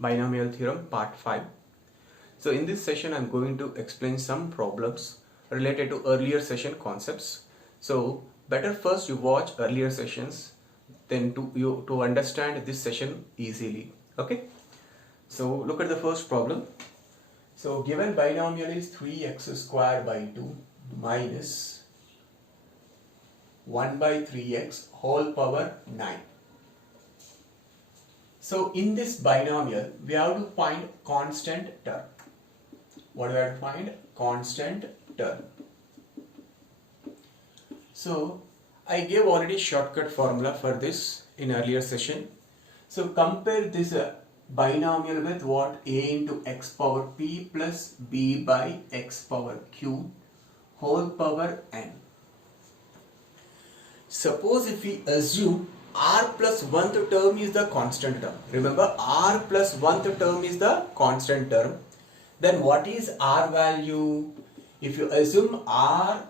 Binomial Theorem Part 5. So in this session I'm going to explain some problems related to earlier session concepts. So better first you watch earlier sessions then to understand this session easily. Okay. So look at the first problem. So given binomial is 3x square by 2 minus 1 by 3x whole power 9. So in this binomial, we have to find constant term. What do we have to find? Constant term. So I gave already shortcut formula for this in earlier session. So compare this binomial with what? A into x power p plus b by x power q whole power n. Suppose if we assume r plus 1th term is the constant term. Remember, r plus 1th term is the constant term. Then what is r value? If you assume r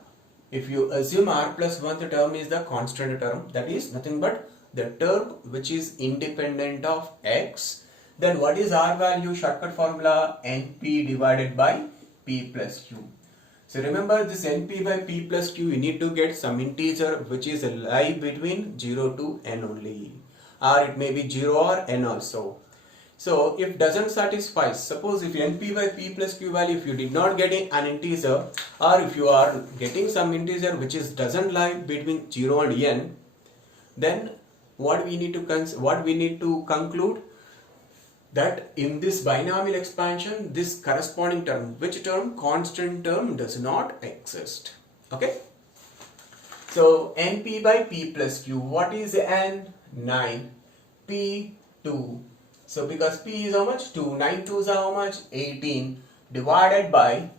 plus 1th term is the constant term, that is nothing but the term which is independent of x, then what is r value? Shortcut formula np divided by p plus q. So remember this np by p plus q, you need to get some integer which is lie between 0 to n only, or it may be 0 or n also. So if doesn't satisfy, suppose if np by p plus q value, if you did not get an integer, or if you are getting some integer which is doesn't lie between 0 and n, then what we need to conclude? That in this binomial expansion, this corresponding term, which term? Constant term does not exist. Okay. So np by p plus q, what is n? 9, p 2. So because p is how much? 2, 9 2s are how much? 18 divided by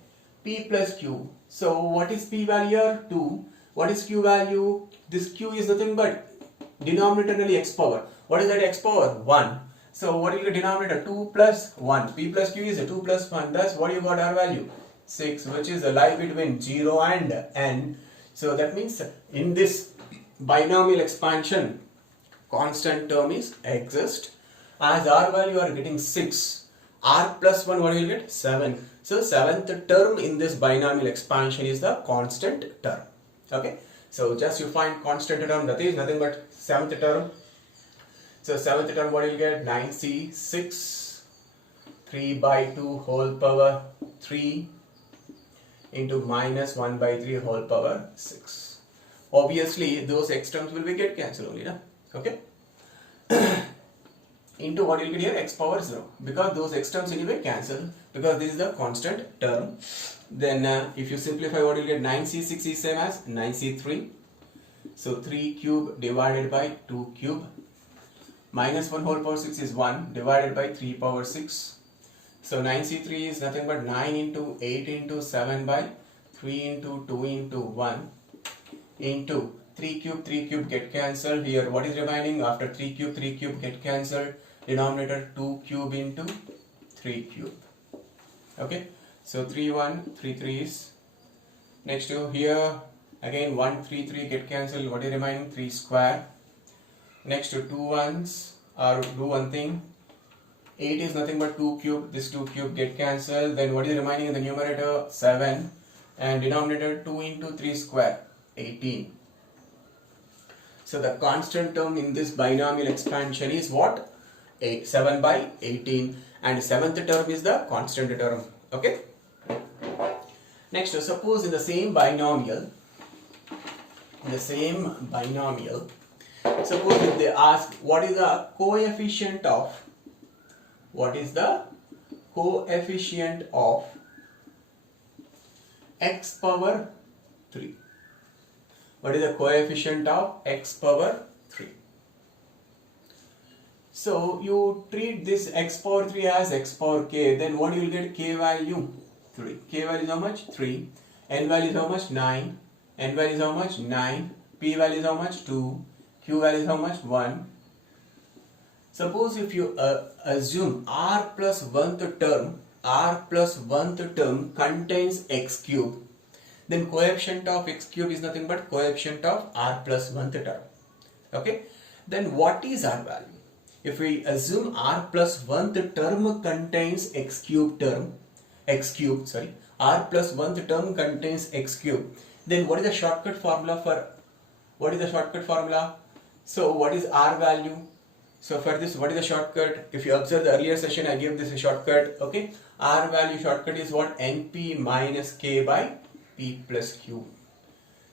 p plus q. So what is p value here? 2. What is q value? This q is nothing but denominator only x power. What is that x power? 1. So what is the denominator? 2 plus 1. P plus q is 2 plus 1. Thus what you got r value? 6, which is a lie between 0 and n. So that means in this binomial expansion, constant term is exist. As r value you are getting 6. R plus 1, what will you get? 7. So 7th term in this binomial expansion is the constant term. Okay. So just you find constant term, that is nothing but 7th term. So 7th term, what you will get? 9c 6 3 by 2 whole power 3 into minus 1 by 3 whole power 6. Obviously those x terms will be get cancelled only, na? Okay. Into what you will get here? X power 0, because those x terms anyway cancel, because this is the constant term. Then if you simplify, what you will get? 9c6 is same as 9c3. So 3 cube divided by 2 cube. Minus 1 whole power 6 is 1 divided by 3 power 6. So 9c3 is nothing but 9 into 8 into 7 by 3 into 2 into 1 into 3 cube get cancelled. Here what is remaining after 3 cube get cancelled? Denominator 2 cube into 3 cube. Okay. So 3 1 3 3 is next to here again 1 3 3 get cancelled. What is remaining? 3 square. Next to 2 1s, or do one thing, 8 is nothing but 2 cube, this 2 cube get cancelled. Then what is remaining in the numerator? 7, and denominator 2 into 3 square, 18. So the constant term in this binomial expansion is what? 7 by 18, and 7th term is the constant term. Okay. Next, suppose in the same binomial, suppose if they ask what is the coefficient of x power 3. What is the coefficient of x power 3? So you treat this x power 3 as x power k, then what you will get? K value 3. K value is how much? 3. N value is how much? 9. N value is how much? 9. P value is how much? 2. Q value is how much? 1. Suppose if you assume r plus 1th term contains x cube, then coefficient of x cube is nothing but coefficient of r plus 1th term. Okay. Then what is r value? if we assume r plus 1th term contains x cube r plus 1th term contains x cube, then what is the shortcut formula for, so what is r value? So for this, what is the shortcut? If you observe the earlier session, I gave this a shortcut, okay? R value shortcut is what? NP minus K by P plus Q.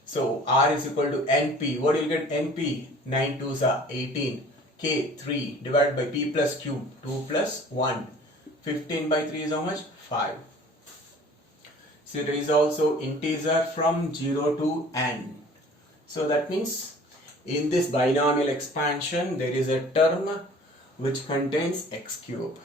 So R is equal to NP. What do you get? NP, 9 2s are 18. K, 3 divided by P plus Q, 2 plus 1. 15 by 3 is how much? 5. So there is also integer from 0 to n. So that means in this binomial expansion, there is a term which contains x cube.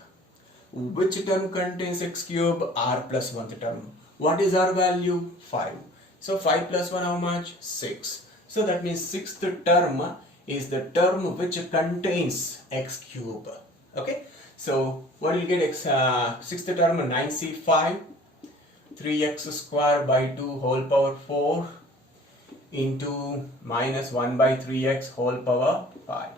Which term contains x cube? R plus 1th term. What is R value? 5. So 5 plus 1 how much? 6. So that means 6th term is the term which contains x cube. Okay. So what will you get? 6th term 9c5 3x square by 2 whole power 4 into minus 1 by 3x whole power 5.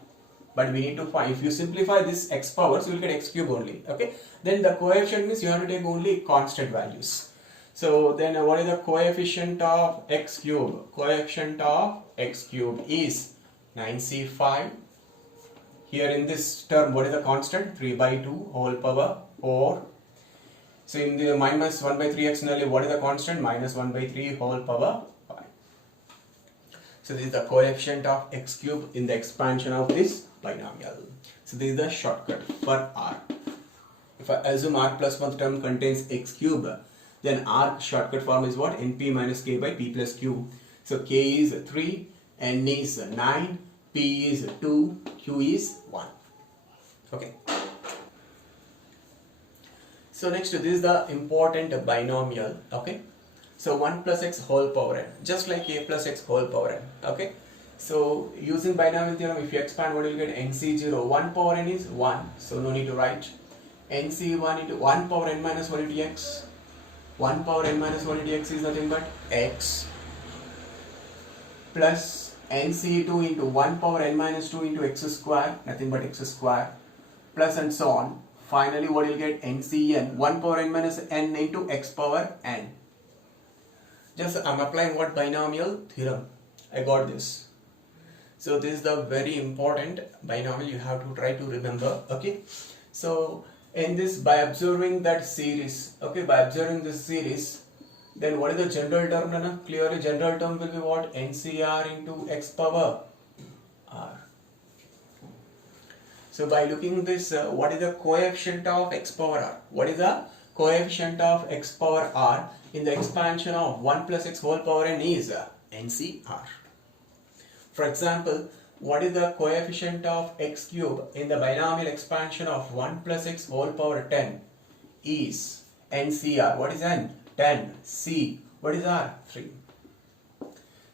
But we need to find, if you simplify this x powers, you will get x cube only. Okay. Then the coefficient means you have to take only constant values. So then what is the coefficient of x cube? Coefficient of x cube is 9c5. Here in this term, what is the constant? 3 by 2 whole power 4. So in the minus 1 by 3x null, what is the constant? Minus 1 by 3 whole power 5. So this is the coefficient of x cube in the expansion of this binomial. So this is the shortcut for r. If I assume r plus 1th term contains x cube, then r shortcut form is what? Np minus k by p plus q. So k is 3, n is 9, p is 2, q is 1. Okay. So next, this is the important binomial. Okay. So 1 plus x whole power n, just like a plus x whole power n. Okay. So using binomial theorem, if you expand, what you will get? NC0, 1 power n is 1, so no need to write. NC1 into 1 power n minus 1 into x. 1 power n minus 1 into x is nothing but x, plus NC2 into 1 power n minus 2 into x square, nothing but x square, plus and so on. Finally, what you will get? NCN, 1 power n minus n into x power n. Just I'm applying what? Binomial theorem. I got this. So this is the very important binomial you have to try to remember. Okay. So in this, by observing that series, okay, by observing this series, then what is the general term? Nana? Clearly general term will be what? NCR into x power r. So by looking this, what is the coefficient of x power r? What is the coefficient of x power r in the expansion of 1 plus x whole power n is NCR. For example, what is the coefficient of x cube in the binomial expansion of 1 plus x whole power 10 is NCR. What is n? 10. C. What is r? 3.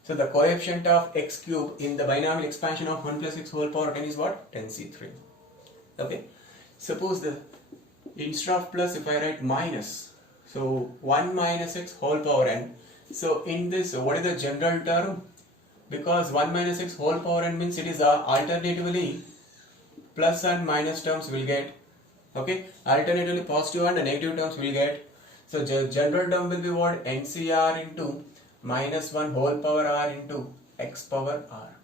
So the coefficient of x cube in the binomial expansion of 1 plus x whole power 10 is what? 10c3. Okay. Suppose the instead of plus, if I write minus, so 1 minus x whole power n. So in this, what is the general term? Because 1 minus x whole power n means it is alternatively plus and minus terms will get. Okay. Alternatively positive and negative terms will get. So general term will be what? NCR into minus 1 whole power r into x power r.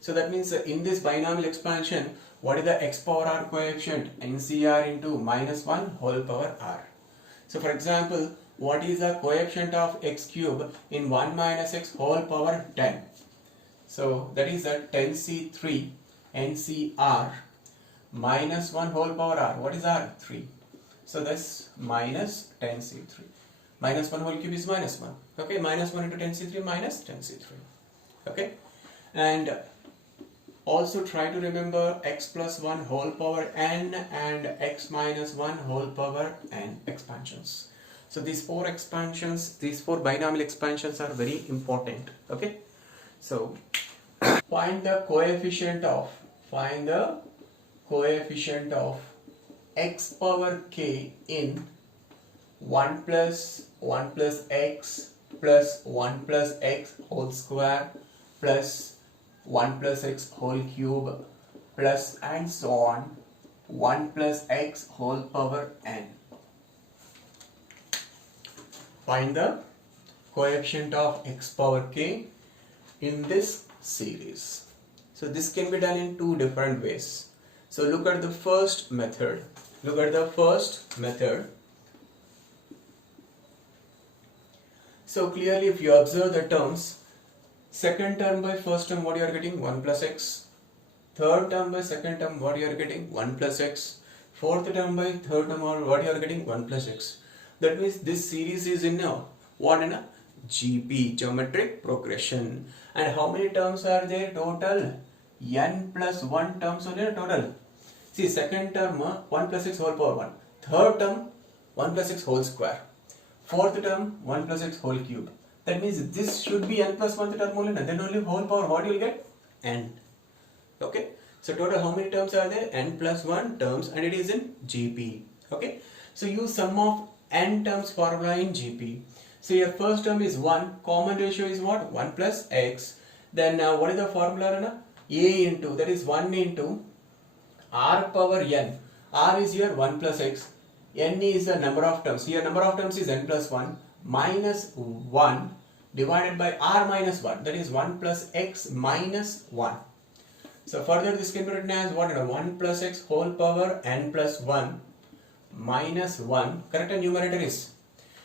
So that means in this binomial expansion, what is the x power r coefficient? NCR into minus 1 whole power r. So for example, what is the coefficient of x cube in 1 minus x whole power 10? So that is a 10c3 NCR minus 1 whole power r. What is r? 3. So that's minus 10c3. Minus 1 whole cube is minus 1. Okay, minus 1 into 10c3 minus 10c3. Okay, and also try to remember x plus 1 whole power n and x minus 1 whole power n expansions. So these four expansions, these four binomial expansions are very important. Okay, so find the coefficient of x power k in 1 plus x plus 1 plus x whole square plus 1 plus x whole cube plus and so on 1 plus x whole power n. Find the coefficient of x power k in this series. So this can be done in two different ways. So look at the first method. So clearly if you observe the terms, second term by first term what you are getting 1 plus x, third term by second term what you are getting 1 plus x, fourth term by third term what you are getting 1 plus x. That means this series is in a what, in a GP, geometric progression. And how many terms are there total? N plus 1 terms only total. See, second term 1 plus x whole power 1, third term 1 plus x whole square, fourth term 1 plus x whole cube. That means this should be n plus 1 term only, then only whole power what you will get? N. Okay, so total how many terms are there? N plus 1 terms, and it is in GP. Okay, so use sum of n terms formula in GP. So your first term is 1, common ratio is what? 1 plus x. Then what is the formula? A into, that is 1 into r power n. R is here 1 plus x. N is the number of terms. Here number of terms is n plus 1 minus 1 divided by r minus 1. That is 1 plus x minus 1. So further this can be written as what? 1 plus x whole power n plus 1 minus 1. Correct, and numerator is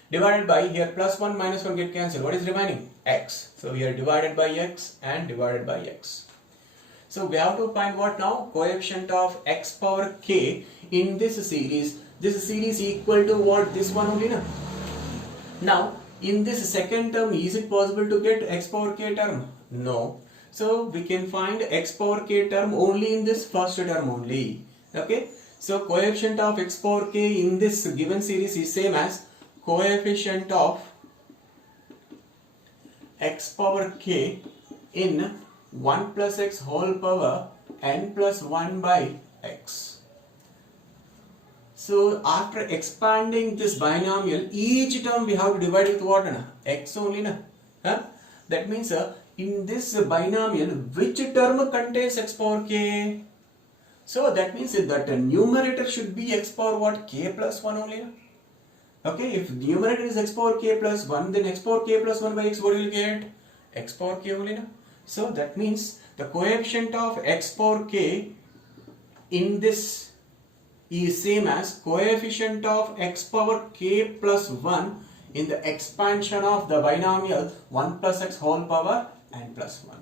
divided by, here plus 1 minus 1 get cancelled. What is remaining? X. So here divided by x and divided by x. So we have to find what now? Coefficient of x power k in this series. This series equal to what? This one only, na? Now in this second term, is it possible to get x power k term? No. So we can find x power k term only in this first term only. Okay. So coefficient of x power k in this given series is same as coefficient of x power k in 1 plus x whole power n plus 1 by x. So after expanding this binomial, each term we have to divide with what? X only, na? Huh? That means in this binomial, which term contains x power k? So that means that the numerator should be x power what? K plus 1 only, na? Okay, if numerator is x power k plus 1, then x power k plus 1 by x, what will you get? X power k only, na? So that means the coefficient of x power k in this is same as coefficient of x power k plus 1 in the expansion of the binomial 1 plus x whole power n plus 1.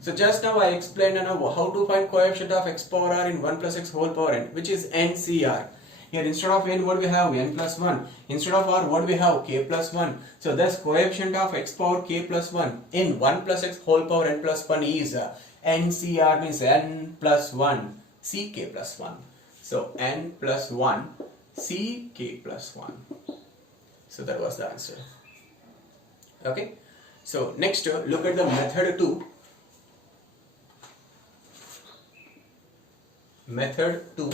So just now I explained how to find coefficient of x power r in 1 plus x whole power n, which is NCR. Here instead of n what we have? N plus 1. Instead of r what we have? K plus 1. So thus coefficient of x power k plus 1 in 1 plus x whole power n plus 1 is NCR, means n plus 1 ck plus 1. So n plus 1 ck plus 1. So that was the answer. Okay. So next look at the method 2. Method 2.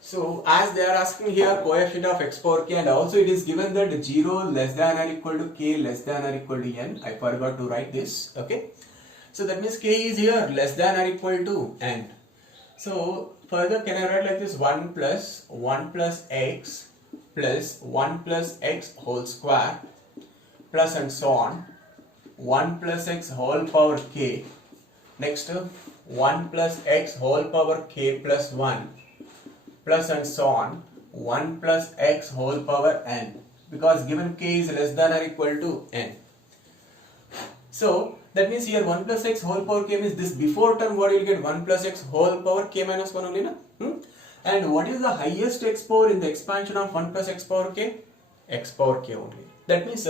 So as they are asking here coefficient of x power k, and also it is given that 0 less than or equal to k less than or equal to n. I forgot to write this. Okay. So that means k is here less than or equal to n. So further can I write like this? 1 plus x plus 1 plus x whole square plus and so on 1 plus x whole power k. Next 1 plus x whole power k plus 1 plus and so on 1 plus x whole power n, because given k is less than or equal to n. So that means here 1 plus x whole power k means this before term what you will get? 1 plus x whole power k minus 1 only, na? And what is the highest x power in the expansion of 1 plus x power k? X power k only. That means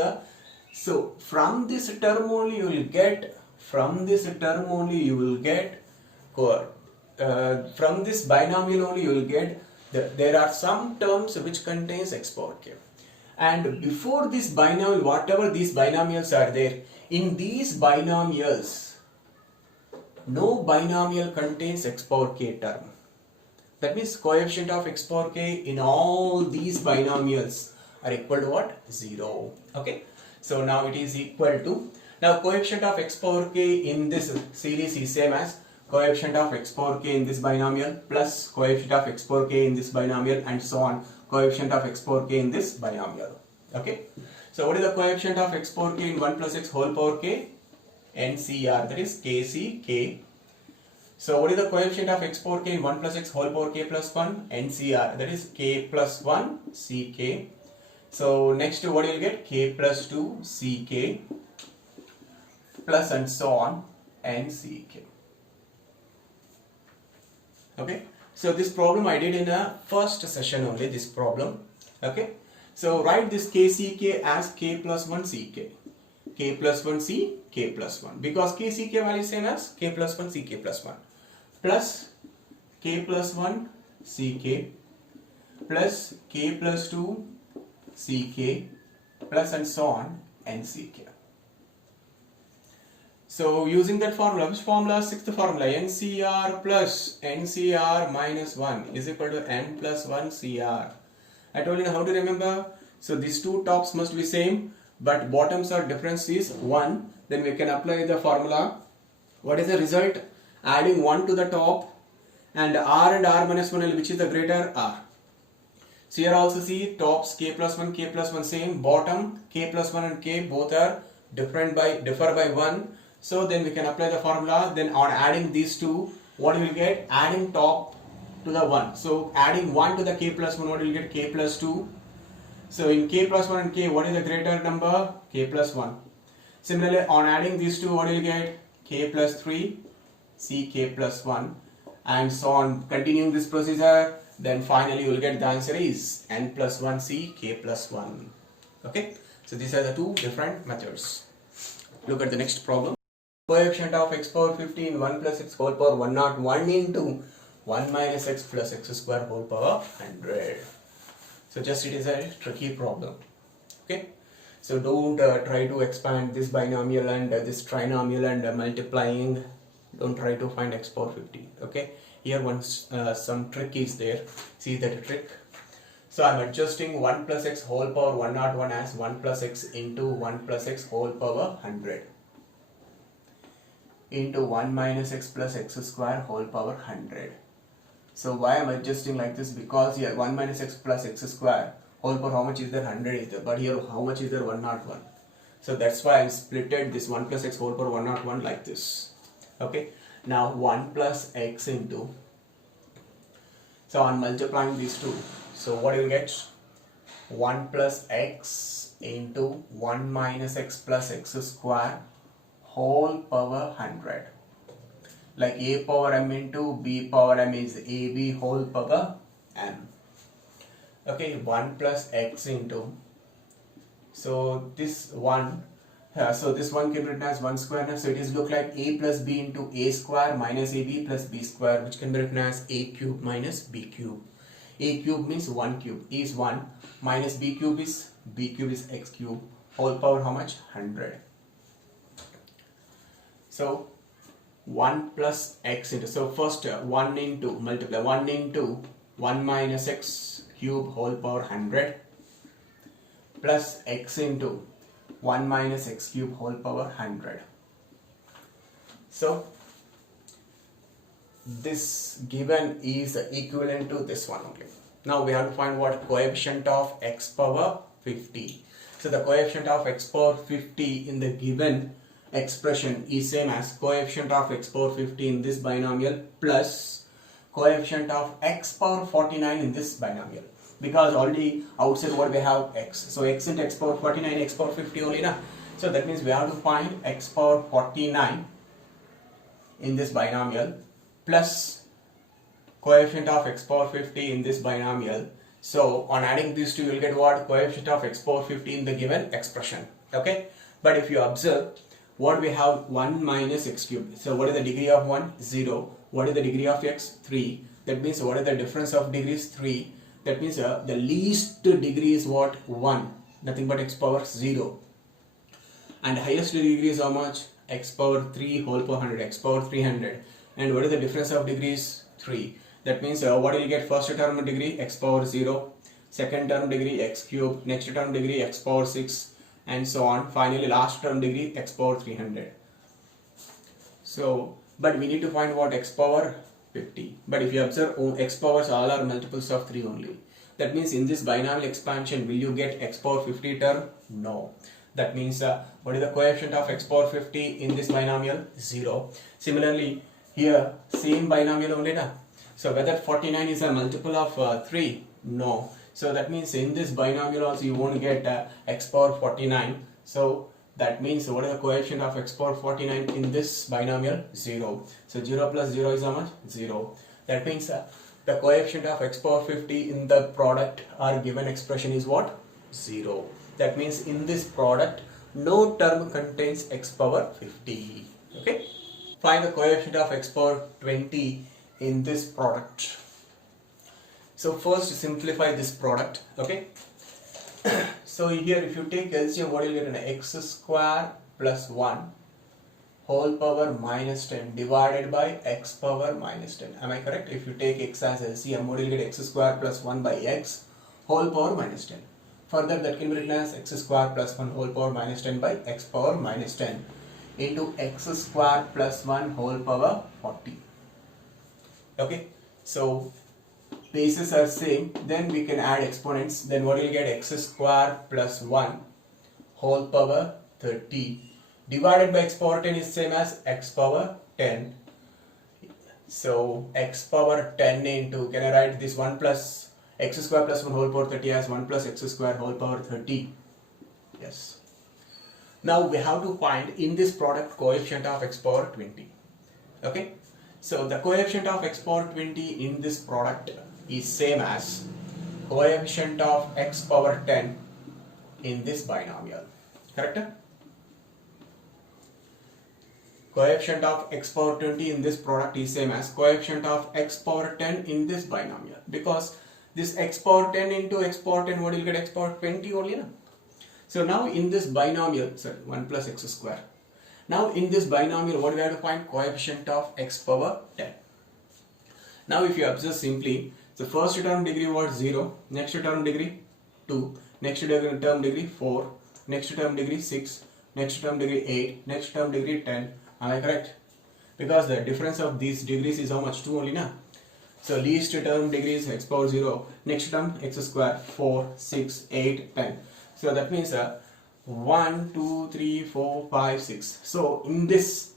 so from this term only you will get, from this binomial only you will get there are some terms which contains x power k, and before this binomial, whatever these binomials are there, in these binomials no binomial contains x power k term. That means coefficient of x power k in all these binomials are equal to what? 0. Okay. So now it is equal to, Now coefficient of x power k in this series is same as coefficient of x power k in this binomial plus coefficient of x power k in this binomial, and so on, coefficient of x power k in this binomial. Okay, so what is the coefficient of x power k in 1 plus x whole power k? NCR, that is KCK. So what is the coefficient of x power k in 1 plus x whole power k plus 1? NCR, that is k plus 1 CK. So next what you will get? K plus 2 CK plus and so on NCK. Okay, so this problem I did in a first session only, this problem. Okay, so write this KCK as k plus 1 CK, k plus 1 C, k plus 1, because KCK value is same as k plus 1 CK plus 1 plus k plus 1 CK plus k plus 2 CK plus and so on NCK. So using that formula, which formula? Sixth formula, NCR plus NCR minus 1 is equal to N plus 1 CR. I told you how to remember. So these two tops must be same, but bottoms are difference is 1. Then we can apply the formula. What is the result? Adding 1 to the top, and R and R minus 1, which is the greater? R. So here also see tops k plus 1 same, bottom k plus 1 and k both are differ by 1. So then we can apply the formula. Then on adding these two, what you will get? Adding top to the 1. So adding 1 to the k plus 1, what you will get? K plus 2. So in k plus 1 and k, what is the greater number? K plus 1. Similarly, on adding these two, what you will get? K plus 3, C k plus 1, and so on. Continuing this procedure, then finally you will get the answer is N plus 1 C k plus 1. Okay, so these are the two different methods. Look at the next problem. Coefficient of x power 15 1 plus x whole power 101 into 1 minus x plus x square whole power 100. So just it is a tricky problem. Okay, so don't try to expand this binomial and this trinomial and multiplying. Don't try to find x power 15. Okay, here once some trick is there. See that trick. So I am adjusting 1 plus x whole power 101 as 1 plus x into 1 plus x whole power 100 into 1 minus x plus x square whole power 100. So why I am adjusting like this? Because here 1 minus x plus x square whole power, how much is there? 100 is there. But here how much is there? 101. So that's why I am splitted this 1 plus x whole power 101 like this. Okay. Now 1 plus x into, so on multiplying these two, so what you will get? 1 plus x into 1 minus x plus x square whole power 100. Like a power m into b power m is ab whole power m. Okay, 1 plus x into, so this one, so this one can be written as 1 square. So it is look like a plus b into a square minus ab plus b square, which can be written as a cube minus b cube. A cube means 1 cube is 1 minus b cube is x cube whole power how much? 100. So 1 plus x into, so first 1 into, multiply 1 into 1 minus x cube whole power 100 plus x into 1 minus x cube whole power 100. So this given is equivalent to this one only. Now we have to find what? Coefficient of x power 50. So the coefficient of x power 50 in the given expression is same as coefficient of x power 50 in this binomial plus coefficient of x power 49 in this binomial, because already outside what we have x, so x into x power 49, x power 50 only na. So that means we have to find x power 49 in this binomial plus coefficient of x power 50 in this binomial. So on adding these two you will get what? Coefficient of x power 50 in the given expression. Okay, but if you observe what we have, 1 minus x cube. So what is the degree of 1? 0. What is the degree of x? 3. That means what is the difference of degrees? 3. That means the least degree is what? 1. Nothing but x power 0. And highest degree is how much? X power 3 whole power 100, x power 300. And what is the difference of degrees? 3. That means what will you get? First term degree x power 0, second term degree x cube, next term degree x power 6, and so on. Finally, last term degree x power 300. So, but we need to find what x power 50. But if you observe, x powers all are multiples of 3 only. That means in this binomial expansion, will you get x power 50 term? No. That means what is the coefficient of x power 50 in this binomial? 0. Similarly, here same binomial only na. So whether 49 is a multiple of 3? No. So that means in this binomial also you won't get x power 49. So that means what is the coefficient of x power 49 in this binomial? 0. So 0 plus 0 is how much? 0. That means the coefficient of x power 50 in the product or given expression is what? 0. That means in this product no term contains x power 50. Okay. Find the coefficient of x power 20 in this product. So first simplify this product. Okay. So here if you take LCM, what you get? An x square plus 1 whole power minus 10 divided by x power minus 10. Am I correct? If you take x as LCM, what you get? X square plus 1 by x whole power minus 10. Further, that can be written as x square plus 1 whole power minus 10 by x power minus 10 into x square plus 1 whole power 40. Okay, so bases are same, then we can add exponents. Then what will you get? X square plus 1 whole power 30 divided by x power 10 is same as x power 10. So x power 10 into, can I write this 1 plus x square plus 1 whole power 30 as 1 plus x square whole power 30? Yes. Now we have to find in this product coefficient of x power 20. Okay. So the coefficient of x power 20 in this product is same as coefficient of x power 10 in this binomial. Correct? Coefficient of x power 20 in this product is same as coefficient of x power 10 in this binomial, because this x power 10 into x power 10, what will you get? X power 20 only, na? So now in this binomial, sorry, 1 plus x square. Now in this binomial, what we have to find? Coefficient of x power 10. Now if you observe simply, the first term degree was 0, next term degree 2, next term degree 4, next term degree 6, next term degree 8, next term degree 10. Am I correct? Because the difference of these degrees is how much? 2 only, na? So least term degree is x power 0, next term x square 4, 6, 8, 10. So that means 1, 2, 3, 4, 5, 6. So in this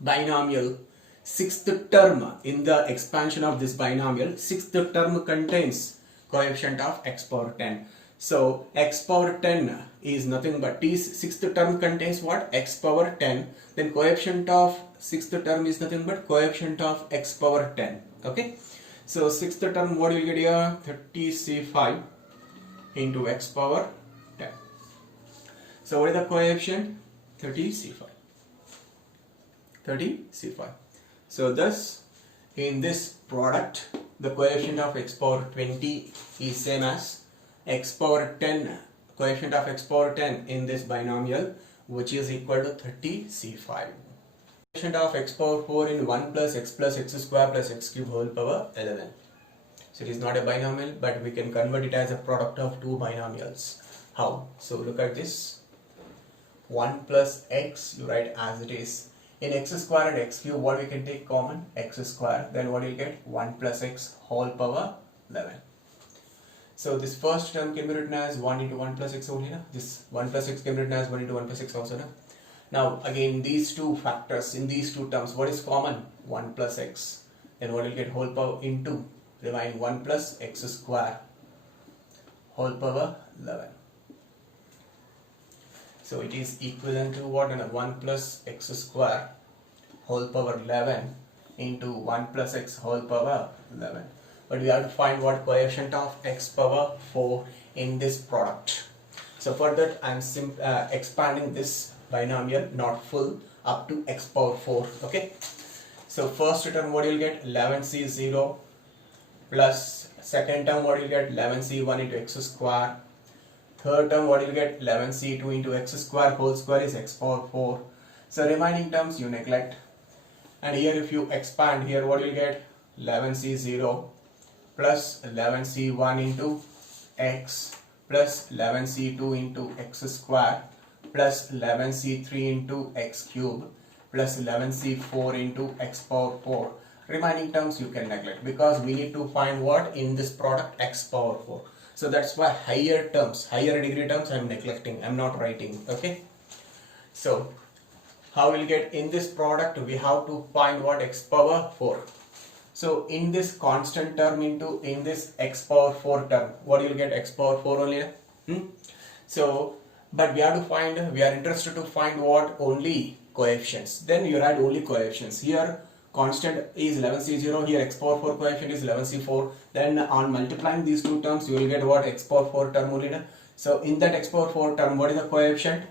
binomial, sixth term in the expansion of this binomial, sixth term contains coefficient of x power 10. So x power 10 is nothing but this sixth term contains what? X power 10. Then coefficient of sixth term is nothing but coefficient of x power 10. Okay. So sixth term, what you will get here? 30c5 into x power 10. So what is the coefficient? 30c5. 30c5. So thus in this product the coefficient of x power 20 is same as x power 10, coefficient of x power 10 in this binomial, which is equal to 30c5. Coefficient of x power 4 in 1 plus x square plus x cube whole power 11. So it is not a binomial, but we can convert it as a product of two binomials. How? So look at this. 1 plus x you write as it is. In x square and x cube, what we can take common? X square. Then what you get? 1 plus x whole power 11. So this first term can be written as 1 into 1 plus x only, na? This 1 plus x can be written as 1 into 1 plus x also, na? Now again these two factors, in these two terms, what is common? 1 plus x. Then what will get? Whole power into remaining 1 plus x square whole power 11. So it is equivalent to what? 1 plus x square whole power 11 into 1 plus x whole power 11. But we have to find what? Coefficient of x power 4 in this product. So for that I am expanding this binomial, not full, up to x power 4. Okay. So first term, what you will get? 11c0 plus second term, what you will get? 11c1 into x square. Third term, what you will get? 11c2 into x square whole square is x power 4. So remaining terms you neglect. And here if you expand, here what you will get? 11c0 plus 11c1 into x plus 11c2 into x square plus 11c3 into x cube plus 11c4 into x power 4. Remaining terms you can neglect because we need to find what in this product x power 4. So that's why higher terms, higher degree terms I am neglecting, I am not writing. Okay. So how we'll get in this product, we have to find what x power 4. So in this constant term into in this x power 4 term, what you'll get x power 4 only. So but we have to find, we are interested to find what only coefficients. Then you write only coefficients. Here constant is 11c0, here x power 4 coefficient is 11c4. Then on multiplying these two terms you will get what x power 4 term only. So in that x power 4 term, what is the coefficient?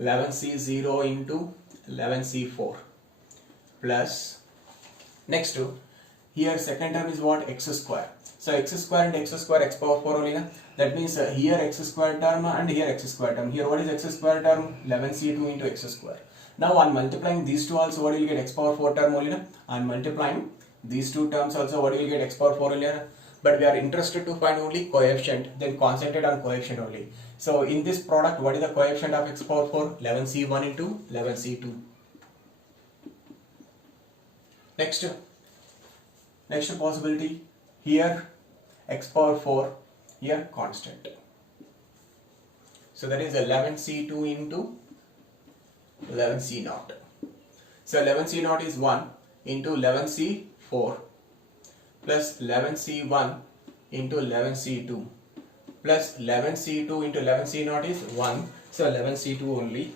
11c0 into 11c4 plus next to here second term is what x square. So x square and x square x power 4 only. That means here x square term and here x square term. Here what is x square term? 11c2 into x square. Now on multiplying these two also, what will you get? X power 4 term only. On multiplying these two terms also, what will you get? X power 4 only. But we are interested to find only coefficient, then concentrate on coefficient only. So in this product, what is the coefficient of x power 4? 11c1 into 11c2. Next possibility, here x power 4, here constant. So that is 11c2 into 11c0. So 11c0 is 1 into 11c4 plus 11c1 into 11c2 plus 11c2 into 11c0 is 1. So 11c2 only.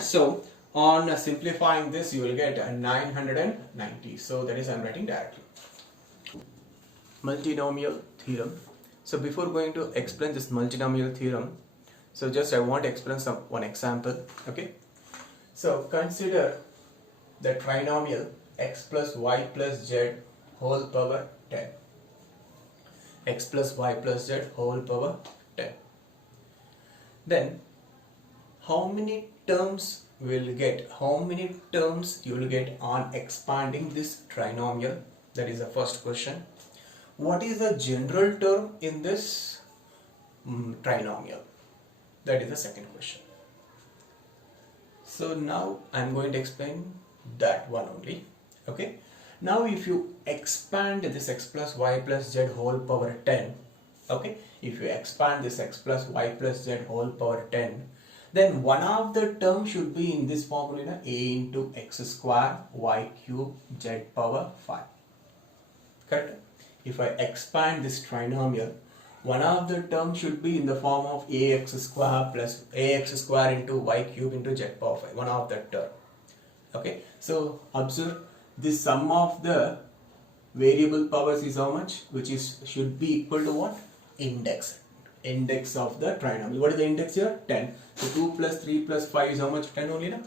So on simplifying this, you will get 990. So that is I am writing directly. Multinomial theorem. So before going to explain this multinomial theorem, so just I want to explain one example. Okay. So consider the trinomial x plus y plus z whole power 10. X plus y plus z whole power 10. Then how many terms will get, how many terms you will get on expanding this trinomial? That is the first question. What is the general term in this trinomial? That is the second question. So now I am going to explain that one only. Okay. Now if you expand this x plus y plus z whole power 10, okay, if you expand this x plus y plus z whole power 10, then one of the terms should be in this formula, a into x square y cube z power 5. Correct? If I expand this trinomial, one of the terms should be in the form of ax square plus ax square into y cube into z power 5. One of that term. Okay. So observe this sum of the variable powers is how much? Which is should be equal to what? Index. Index of the trinomial. What is the index here? 10. So 2 plus 3 plus 5 is how much? 10 only. Na?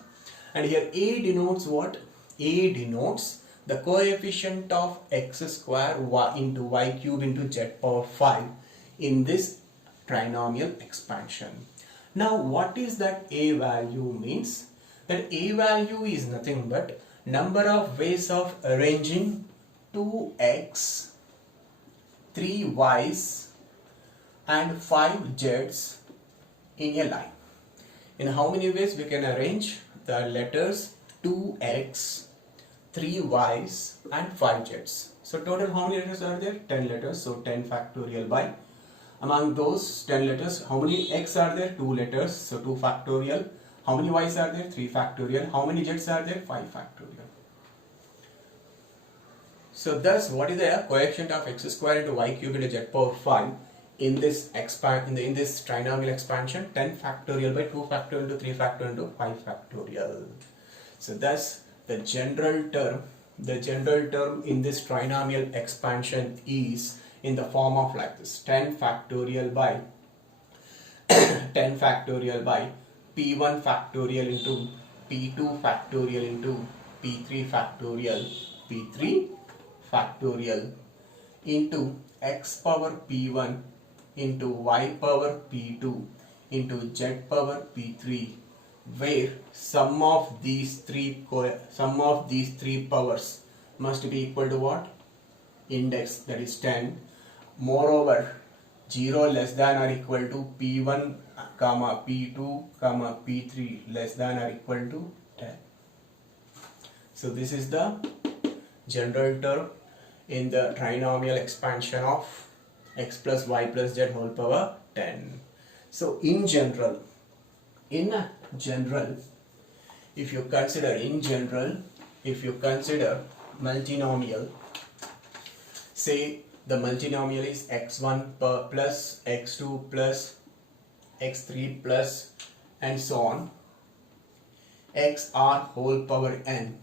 And here a denotes what? A denotes the coefficient of x square y into y cube into z power 5 in this trinomial expansion. Now what is that a value means? That a value is nothing but number of ways of arranging 2x, 3y's and 5z's in a line. In how many ways we can arrange the letters 2x, 3y's and 5z's. So total how many letters are there? 10 letters. So 10 factorial by, among those 10 letters, how many x are there? 2 letters. So 2 factorial. How many y's are there? 3 factorial. How many z's are there? 5 factorial. So thus, what is the coefficient of x square into y cube into z power 5 in this in this trinomial expansion? 10 factorial by 2 factorial into 3 factorial into 5 factorial. So thus the general term in this trinomial expansion is in the form of like this: 10 factorial by 10 factorial by p1 factorial into p2 factorial into p3 factorial p3 factorial into x power p1 into y power p2 into z power p3, where sum of these three powers must be equal to what? Index, that is 10. Moreover, 0 less than or equal to P1 comma P2 comma P3 less than or equal to 10. So this is the general term in the trinomial expansion of x plus y plus z whole power 10. So in general, if you consider multinomial, say the multinomial is x1 plus x2 plus x3 plus and so on xr whole power n.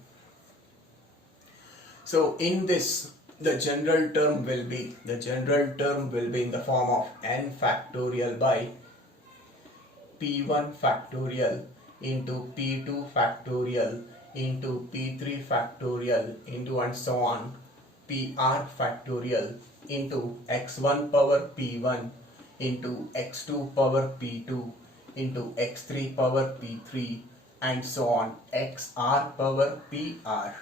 So in this the general term will be in the form of n factorial by p1 factorial into p2 factorial into p3 factorial into and so on pr factorial into x1 power p1 into x2 power p2 into x3 power p3 and so on xr power pr.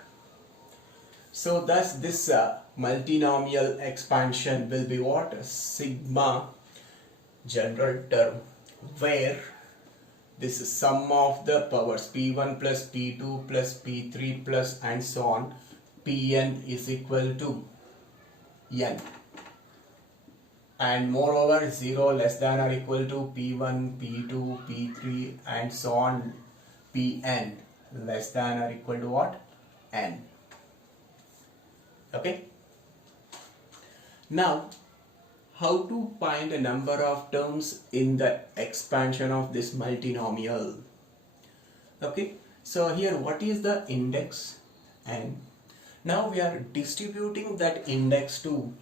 So thus this multinomial expansion will be what? Sigma general term, where this is sum of the powers p1 plus p2 plus p3 plus and so on pn is equal to n, and moreover 0 less than or equal to p1 p2 p3 and so on pn less than or equal to what? N. Okay. Now how to find a number of terms in the expansion of this multinomial? Okay, so here what is the index n? Now we are distributing that index to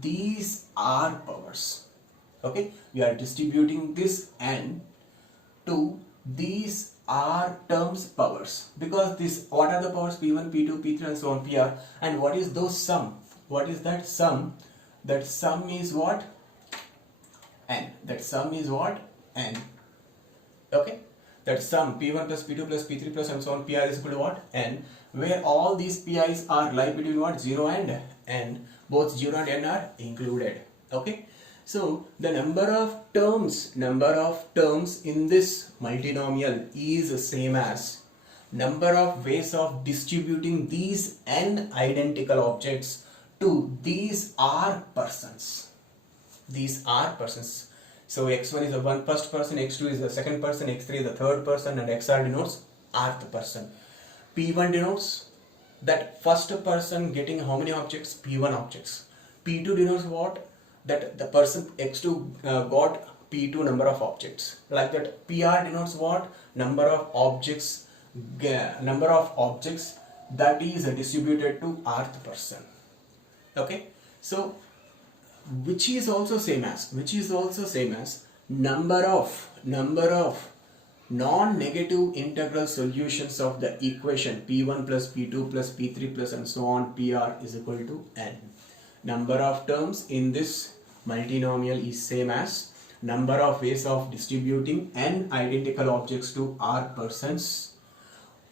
these r powers. Okay, we are distributing this n to these r terms powers, because this, what are the powers? P1 p2 p3 and so on pr, and what is those sum? What is that sum? That sum is what? N. That sum is what? N. Okay, that sum p1 plus p2 plus p3 plus and so on pr is equal to what? N, where all these pi's are lie between what? 0 and n. Both 0 and n are included. Okay, so the number of terms in this multinomial is the same as number of ways of distributing these n identical objects to these r persons. These are persons. So x1 is the first person, x2 is the second person, x3 is the third person, and xr denotes rth person. P1 denotes that first person getting how many objects? P1 objects. P2 denotes what? That the person x2 got P2 number of objects. Like that, PR denotes what? Number of objects that is distributed to rth person. Okay, so which is also same as number of non-negative integral solutions of the equation P1 plus P2 plus P3 plus and so on PR is equal to n. Number of terms in this multinomial is same as number of ways of distributing n identical objects to r persons.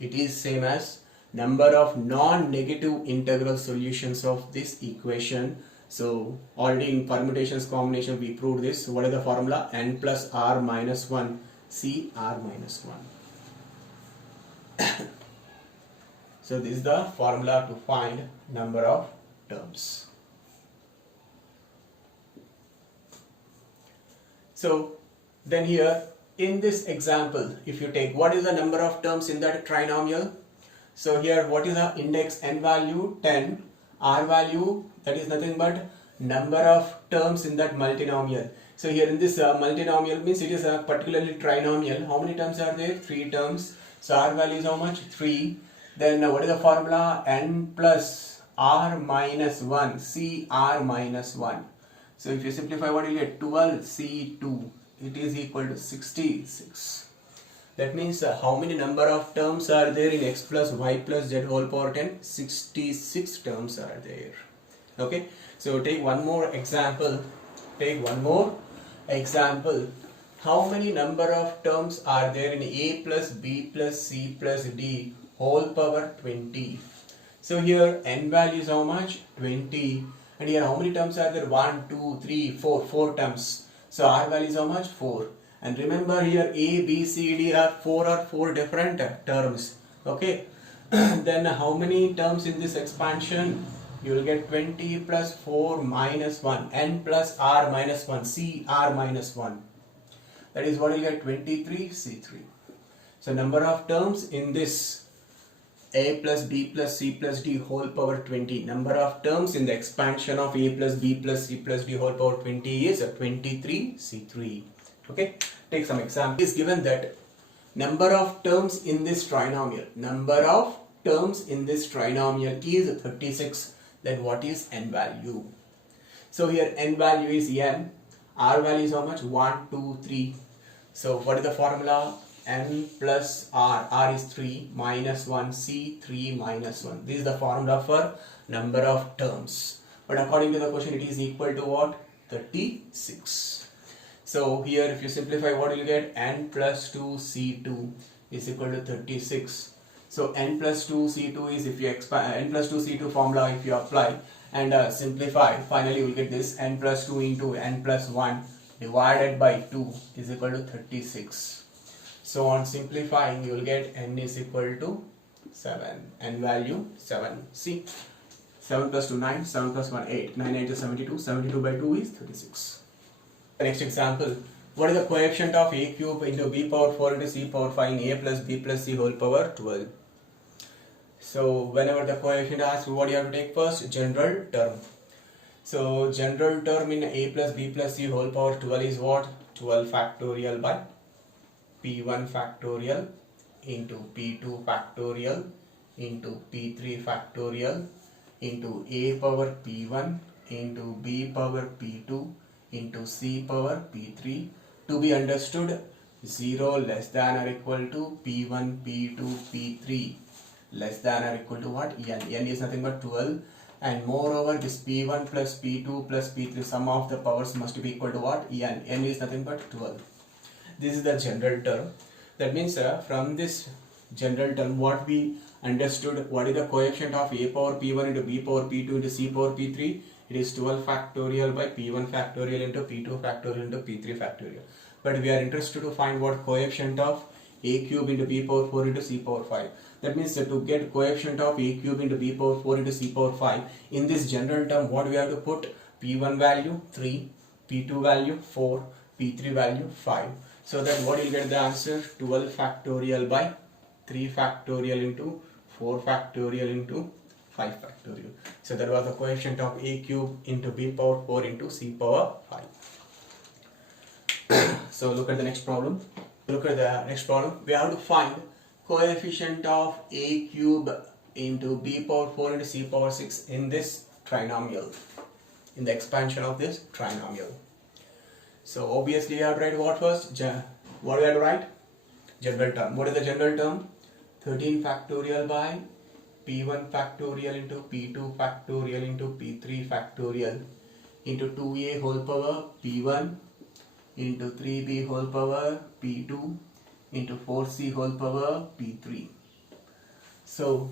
It is same as number of non-negative integral solutions of this equation. So already in permutations combination we proved this. So what is the formula? N plus r minus 1 C r minus 1. So this is the formula to find number of terms. So then here in this example, if you take what is the number of terms in that trinomial? So here what is the index n value? 10. R value, that is nothing but number of terms in that multinomial. So here in this multinomial means it is a particularly trinomial. How many terms are there? 3 terms. So R value is how much? 3. Then what is the formula? N plus R minus 1 C R minus 1. So if you simplify, what you get? 12C2. It is equal to 66. That means how many number of terms are there in x plus y plus z whole power 10? 66 terms are there. Okay. So take one more example. How many number of terms are there in a plus b plus c plus d whole power 20? So here n value is how much? 20. And here how many terms are there? 1, 2, 3, 4. 4 terms. So R value is how much? 4. And remember here A, B, C, D are 4 different terms. Okay. Then how many terms in this expansion? You will get 20 plus 4 minus 1. N plus R minus 1. C R minus 1. That is what you will get, 23 C3. So number of terms in this A plus B plus C plus D whole power 20. Number of terms in the expansion of A plus B plus C plus D whole power 20 is 23 C3. Okay, take some example. It is given that number of terms in this trinomial. Number of terms in this trinomial is 36. Then what is n value? So here n value is n. R value is how much? 1, 2, 3. So what is the formula? N plus R. R is 3 minus 1. C 3 minus 1. This is the formula for number of terms. But according to the question, it is equal to what? 36. So here if you simplify, what will you get? N plus 2 C2 is equal to 36. So n plus 2 C2 is, if you expand n plus 2 C2 formula, if you apply and simplify, finally you will get this n plus 2 into n plus 1 divided by 2 is equal to 36. So on simplifying, you will get n is equal to 7. N value 7. See, 7 plus 2 9, 7 plus 1 8, 9 8 is 72, 72 by 2 is 36. The next example, what is the coefficient of a cube into b power 4 into c power 5 in a plus b plus c whole power 12? So whenever the coefficient asks, what you have to take first? General term. So general term in a plus b plus c whole power 12 is what? 12 factorial by p1 factorial into p2 factorial into p3 factorial into a power p1 into b power p2 into c power p3, to be understood 0 less than or equal to p1, p2, p3 less than or equal to what? n. N is nothing but 12, and moreover this p1 plus p2 plus p3 sum of the powers must be equal to what? n. N is nothing but 12. This is the general term. That means from this general term, what we understood, what is the coefficient of a power p1 into b power p2 into c power p3? It is 12 factorial by p1 factorial into p2 factorial into p3 factorial. But we are interested to find what coefficient of a cube into b power 4 into c power 5. That means to get coefficient of a cube into b power 4 into c power 5, in this general term, what we have to put? P1 value 3, p2 value 4, p3 value 5. So then what you will get the answer? 12 factorial by 3 factorial into 4 factorial into 5 factorial. So that was the coefficient of a cube into b power 4 into c power 5. So look at the next problem. Look at the next problem. We have to find coefficient of a cube into b power 4 into c power 6 in this trinomial, in the expansion of this trinomial. So obviously you have to write what first? What do you have to write? General term. What is the general term? 13 factorial by p1 factorial into p2 factorial into p3 factorial into 2a whole power p1 into 3b whole power p2 into 4c whole power p3. So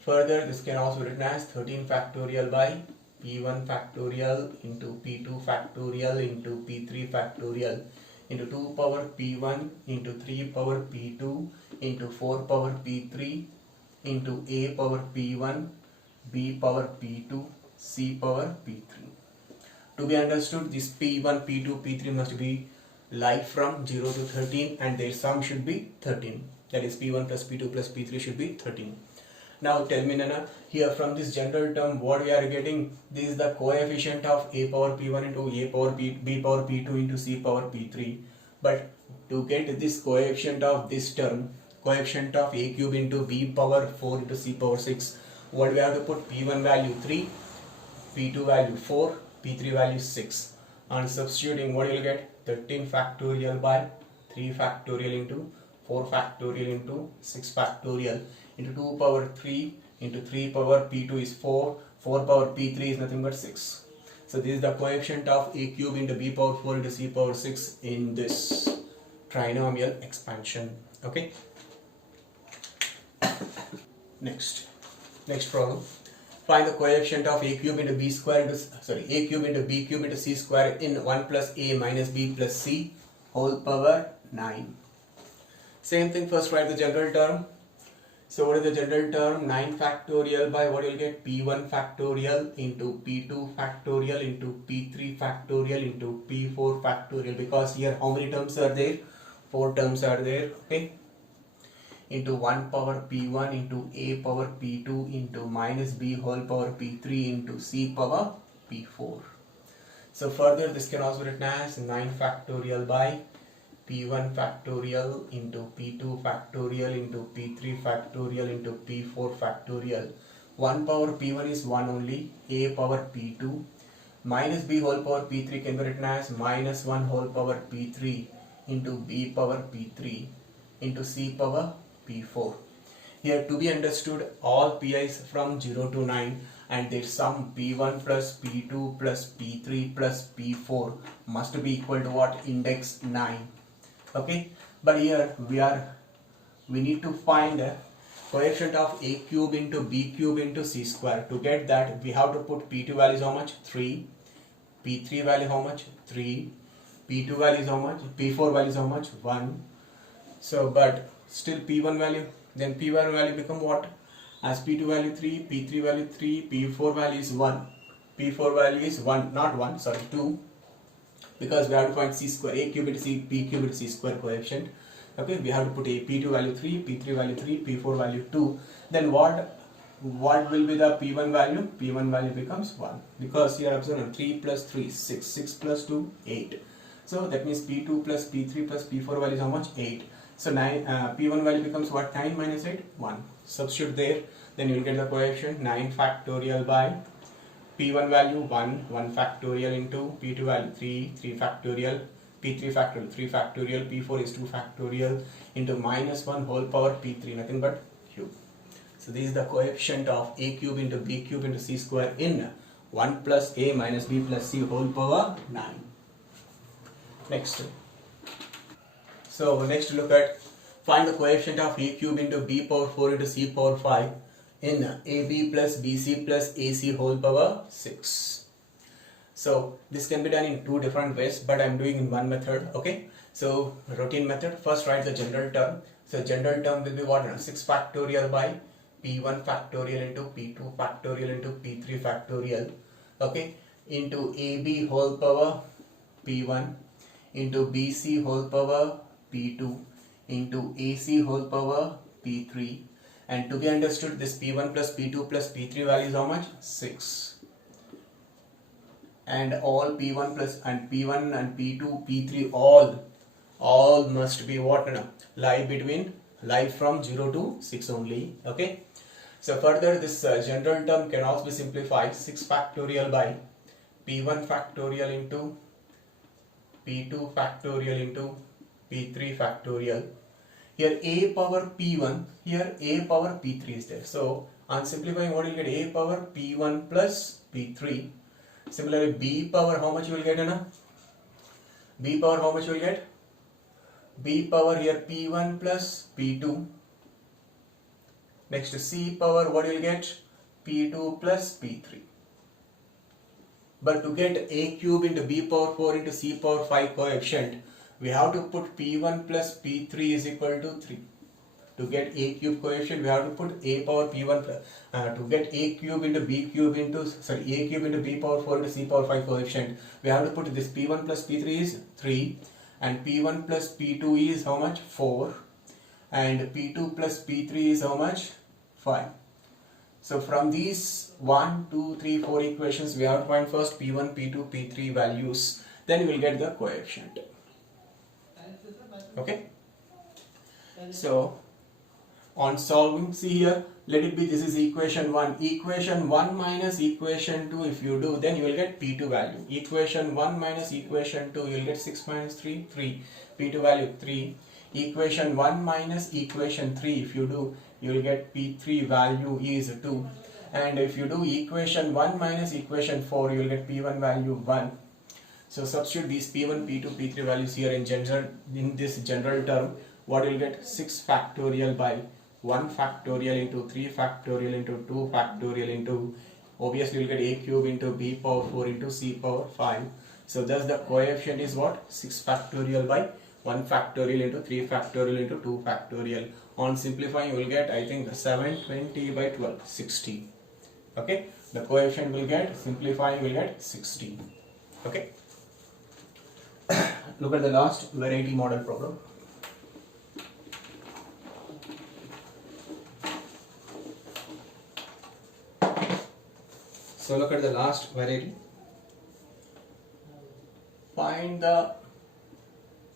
further this can also be written as 13 factorial by p1 factorial into p2 factorial into p3 factorial into 2 power p1 into 3 power p2 into 4 power p3 into a power p1, b power p2, c power p3. To be understood, this p1, p2, p3 must be like from 0 to 13 and their sum should be 13. That is p1 plus p2 plus p3 should be 13. Now tell me Nana, here from this general term what we are getting? This is the coefficient of a power p1 into a power b power p2 into c power p3. But to get this coefficient of this term, coefficient of a cube into b power 4 into c power 6, what we have to put? P1 value 3, p2 value 4, p3 value 6. On substituting, what you will get? 13 factorial by 3 factorial into 4 factorial into 6 factorial into 2 power 3 into 3 power p2 is 4, 4 power p3 is nothing but 6. So this is the coefficient of a cube into b power 4 into c power 6 in this trinomial expansion. Okay. Next problem. find the coefficient of a cube into b square into, a cube into b cube into c square in 1 plus a minus b plus c whole power 9. Same thing, first write the general term. So what is the general term? 9 factorial by what you will get? P1 factorial into P2 factorial into P3 factorial into P4 factorial, because here how many terms are there? 4 terms are there, okay? Into 1 power P1 into A power P2 into minus B whole power P3 into C power P4. So further this can also be written as 9 factorial by P1 factorial into P2 factorial into P3 factorial into P4 factorial. 1 power P1 is 1 only, A power P2 minus B whole power P3 can be written as minus 1 whole power P3 into B power P3 into C power P4. Here to be understood, all PI's from 0 to 9 and their sum P1 plus P2 plus P3 plus P4 must be equal to what? Index 9. Okay, but here we need to find a coefficient of a cube into b cube into c square. To get that, we have to put P2 value is how much? 3. P3 value how much? 3. P2 value is how much? P4 value is how much? 1. So but still P1 value, then P1 value become what? As P2 value 3, P3 value 3, P4 value is 1. P4 value is 1, not 1, sorry, 2. Because we have to find c square, a cube into c, p cube into c square coefficient. Okay, we have to put a P2 value 3, P3 value 3, P4 value 2. Then what will be the P1 value? P1 value becomes 1. Because here observe 3 plus 3, 6, 6 plus 2, 8. So that means P2 plus P3 plus P4 value is how much? 8. So P1 value becomes what? 9 minus 8? 1. Substitute there, then you will get the coefficient 9 factorial by P1 value 1, 1 factorial into P2 value 3, 3 factorial, P3 factorial, 3 factorial, P4 is 2 factorial into minus 1 whole power P3, nothing but cube. So this is the coefficient of a cube into b cube into c square in 1 plus a minus b plus c whole power 9. Next. So next look at, find the coefficient of a cube into b power 4 into c power 5 in AB plus BC plus AC whole power 6. So this can be done in 2 different ways, but I am doing in one method. Okay, so routine method. First write the general term. So general term will be what? 6 factorial by P1 factorial into P2 factorial into P3 factorial. Okay, into AB whole power P1 into BC whole power P2 into AC whole power P3. And to be understood, this P1 plus P2 plus P3 value is how much? 6. And all P1 plus and P1 and P2, P3 all must be what? Lie from 0 to 6 only. Okay. So further this general term can also be simplified. 6 factorial by P1 factorial into P2 factorial into P3 factorial. Here a power P1, here a power P3 is there. So on simplifying, what you will get? A power P1 plus P3. Similarly, B power how much you will get? B power how much you will get? B power here P1 plus P2. Next C power what you will get? P2 plus P3. But to get a cube into b power 4 into c power 5 coefficient, we have to put P1 plus P3 is equal to 3. To get a cube coefficient, we have to put a power P1 to get a cube into b cube into a cube into b power 4 into c power 5 coefficient. We have to put this P1 plus P3 is 3 and P1 plus P2 is how much? 4 and P2 plus P3 is how much? 5. So from these 1, 2, 3, 4 equations, we have to find first P1, P2, P3 values. Then we will get the coefficient. Okay, so on solving, see here, let it be this is equation 1. Equation 1 minus equation 2, if you do, then you will get P2 value. Equation 1 minus equation 2, you will get 6 minus 3, 3. P2 value 3. Equation 1 minus equation 3, if you do, you will get P3 value is 2. And if you do equation 1 minus equation 4, you will get P1 value 1. So substitute these P1, P2, P3 values here in this general term. What you will get? 6 factorial by 1 factorial into 3 factorial into 2 factorial into obviously you'll get a cube into b power 4 into c power 5. So thus the coefficient is what? 6 factorial by 1 factorial into 3 factorial into 2 factorial. On simplifying you will get, I think, 720 by 12, 60. Okay, the coefficient will get, simplifying will get 60. Okay. Look at the last variety model problem. So look at the last variety. Find the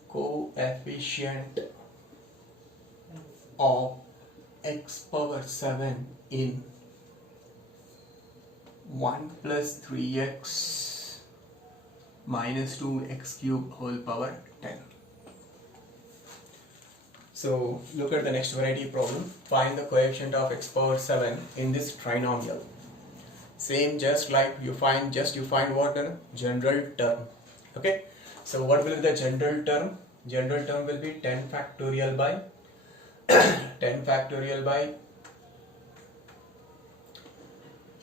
coefficient of x power 7 in 1 plus 3x minus 2x cube whole power 10. So look at the next variety problem. Find the coefficient of x power 7 in this trinomial. Same, just like you find what? A general term. Okay, so what will be the general term? General term will be 10 factorial by 10 factorial by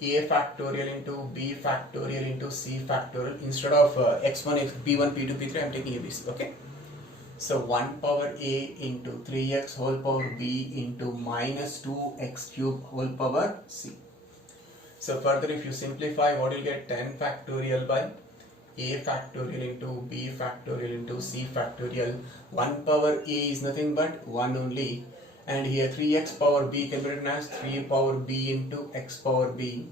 a factorial into b factorial into c factorial. Instead of x1, p1, p2, p3, I am taking abc. Okay, so 1 power a into 3x whole power b into minus 2x cube whole power c. So further, if you simplify, what you'll get? 10 factorial by a factorial into b factorial into c factorial. 1 power a is nothing but 1 only, and here 3x power b can be written as 3 power b into x power b,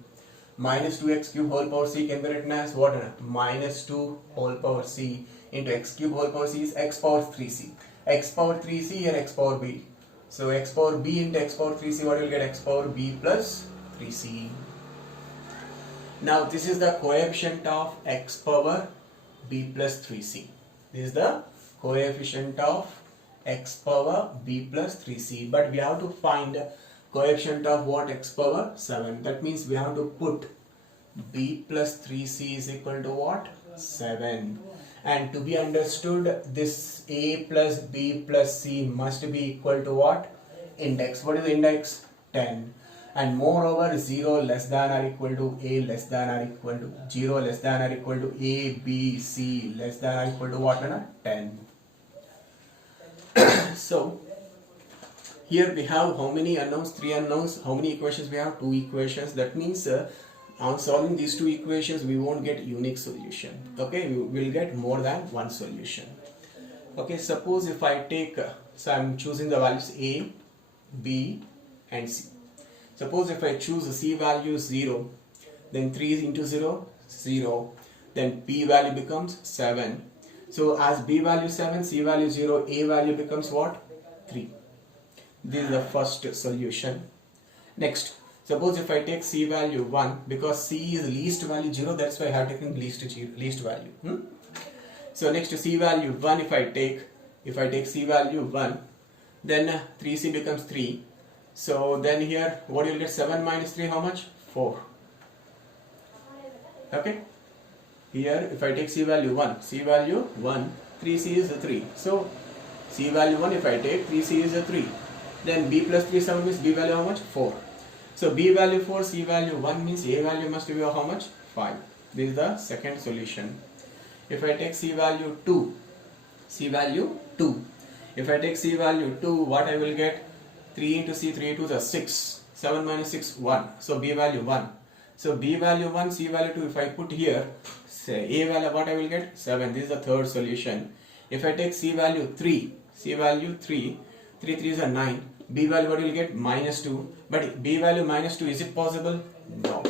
minus 2x cube whole power c can be written as what? Minus 2 whole power c into x cube whole power c is x power 3c. X power 3c and x power b. So x power b into x power 3c, what you will get? X power b plus 3c. Now this is the coefficient of x power b plus 3c. This is the coefficient of x power b plus 3c. But we have to find coefficient of what? X power 7. That means we have to put b plus 3c is equal to what? 7. And to be understood, this a plus b plus c must be equal to what? Index. What is the index? 10. And moreover, 0 less than or equal to a less than or equal to 0 less than or equal to a, b, c less than or equal to what? 10. So here we have how many unknowns? 3 unknowns. How many equations we have? 2 equations. That means on solving these 2 equations we won't get unique solution. Okay, we will get more than one solution. Okay, suppose if I take, so I am choosing the values a, b and c. Suppose if I choose the c value 0, then 3 into 0, 0, then b value becomes 7. So as b value 7, c value 0, a value becomes what? 3. This is the first solution. Next, suppose if I take c value 1, because c is least value 0, that's why I have taken least value. So next to c value 1, if I take c value 1, then 3c becomes 3. So then here what you will get? 7 minus 3, how much? 4. Okay, here if I take c value 1, 3c is 3. So c value 1 if I take, 3c is 3. Then b plus 3 7 means b value how much? 4. So b value 4, c value 1 means a value must be how much? 5. This is the second solution. If I take c value 2, if I take c value 2, what I will get? 3 into c, 3 to the 6, 7 minus 6, 1. So b value 1. So b value 1, c value 2, if I put here, say a value, what I will get? 7. This is the third solution. If I take c value 3, 3 is a 9. B value what you will get? Minus 2. But b value minus 2, is it possible? No.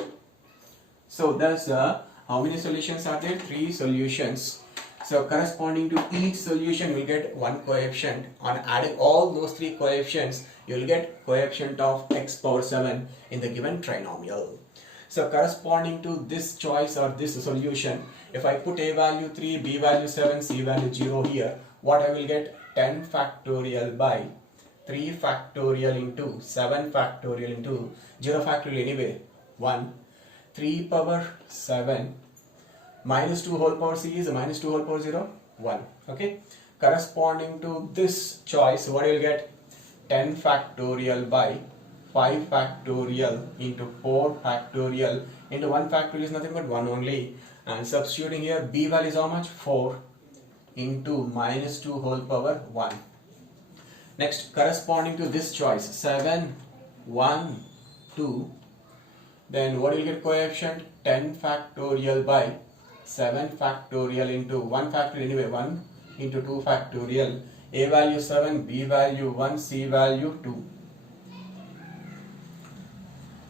So thus how many solutions are there? 3 solutions. So corresponding to each solution we will get one coefficient. On adding all those 3 coefficients, you will get coefficient of x power 7 in the given trinomial. So corresponding to this choice or this solution, if I put a value 3, b value 7, c value 0 here, what I will get? 10 factorial by 3 factorial into 7 factorial into 0 factorial anyway, 1, 3 power 7 minus 2 whole power c is minus 2 whole power 0, 1. Okay, corresponding to this choice, what you will get? 10 factorial by 5 factorial into 4 factorial into 1 factorial is nothing but 1 only, and substituting here b value is how much? 4 into minus 2 whole power 1. Next, corresponding to this choice 7, 1, 2, then what will get coefficient? 10 factorial by 7 factorial into 1 factorial, anyway 1 into 2 factorial, a value 7, b value 1, c value 2.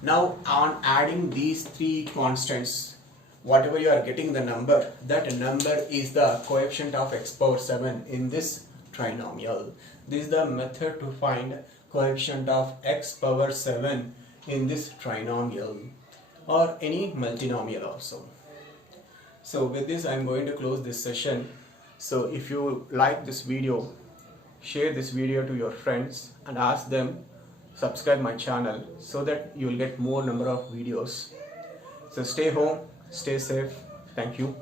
Now on adding these three constants, whatever you are getting the number, that number is the coefficient of x power 7 in this trinomial. This is the method to find coefficient of x power 7 in this trinomial or any multinomial also. So with this I am going to close this session. So if you like this video, share this video to your friends and ask them subscribe my channel so that you will get more number of videos. So stay home, stay safe. Thank you.